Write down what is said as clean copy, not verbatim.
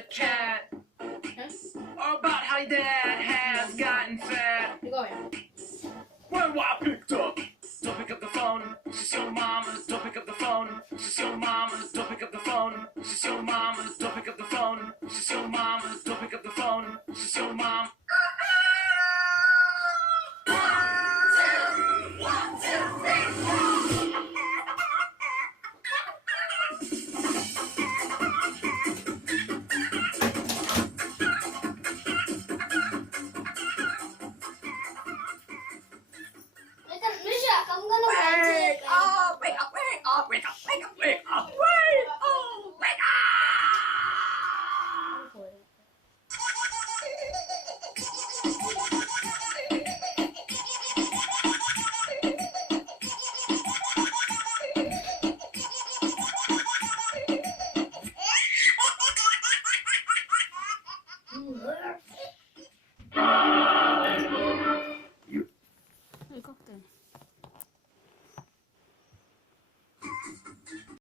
the cat. Yes. Or about how your dad has gotten fat. Ikaw yan. When I picked up, don't pick up the phone. She's your mama, don't pick up the phone. She's your mama, don't pick up the phone. She's your mama, don't pick up the phone. She's your mama, don't pick up the phone. She's your mom.